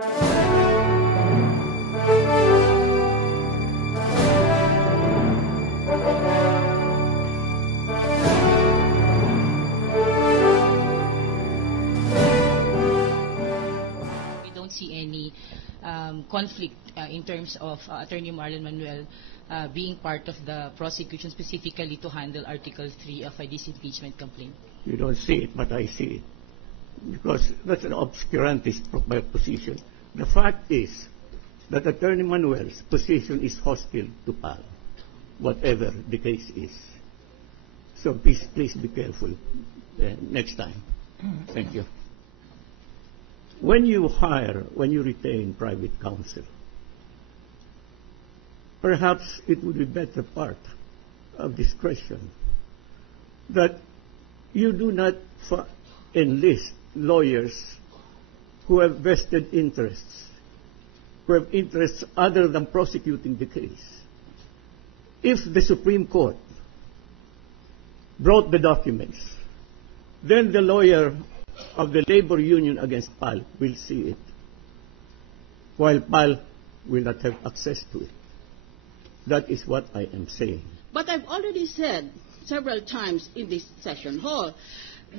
See any conflict in terms of Attorney Marlon Manuel being part of the prosecution specifically to handle Article 3 of this impeachment complaint? You don't see it, but I see it. Because that's an obscurantist position. The fact is that Attorney Manuel's position is hostile to PAL, whatever the case is. So please be careful next time. Thank you. When you retain private counsel, perhaps it would be better part of discretion that you do not enlist lawyers who have vested interests, who have interests other than prosecuting the case. If the Supreme Court brought the documents, then the lawyer of the labor union against PAL will see it, while PAL will not have access to it. That is what I am saying. But I've already said several times in this session hall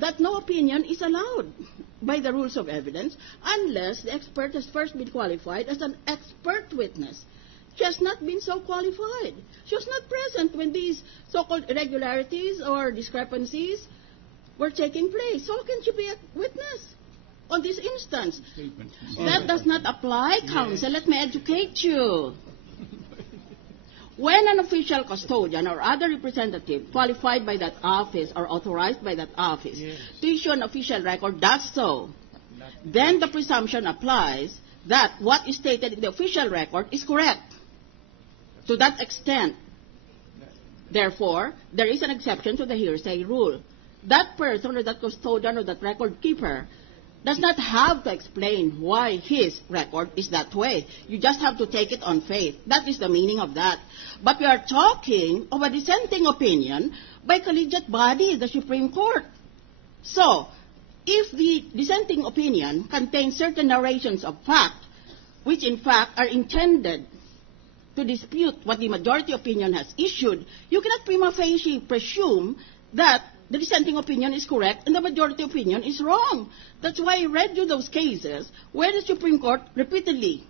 that no opinion is allowed by the rules of evidence unless the expert has first been qualified as an expert witness. She has not been so qualified. She was not present when these so-called irregularities or discrepancies were taking place. So how can she be a witness on this instance? That does not apply, counsel. Let me educate you. When an official custodian or other representative qualified by that office or authorized by that office to issue an official record does so, then the presumption applies that what is stated in the official record is correct to that extent. Therefore, there is an exception to the hearsay rule. That person or that custodian or that record keeper does not have to explain why his record is that way. You just have to take it on faith. That is the meaning of that. But we are talking of a dissenting opinion by collegiate body, the Supreme Court. So, if the dissenting opinion contains certain narrations of fact, which in fact are intended to dispute what the majority opinion has issued, you cannot prima facie presume that the dissenting opinion is correct and the majority opinion is wrong. That's why I read you those cases where the Supreme Court repeatedly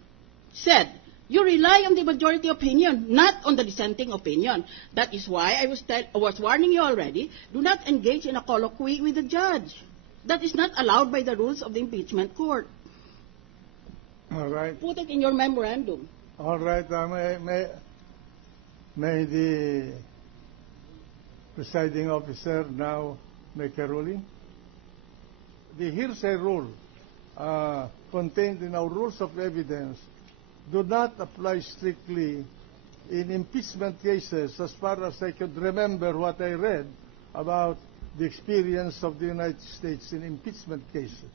said, you rely on the majority opinion, not on the dissenting opinion. That is why I was warning you already, do not engage in a colloquy with the judge. That is not allowed by the rules of the impeachment court. All right. Put it in your memorandum. All right. May the presiding officer now make a ruling. The hearsay rule contained in our rules of evidence do not apply strictly in impeachment cases, as far as I could remember what I read about the experience of the United States in impeachment cases.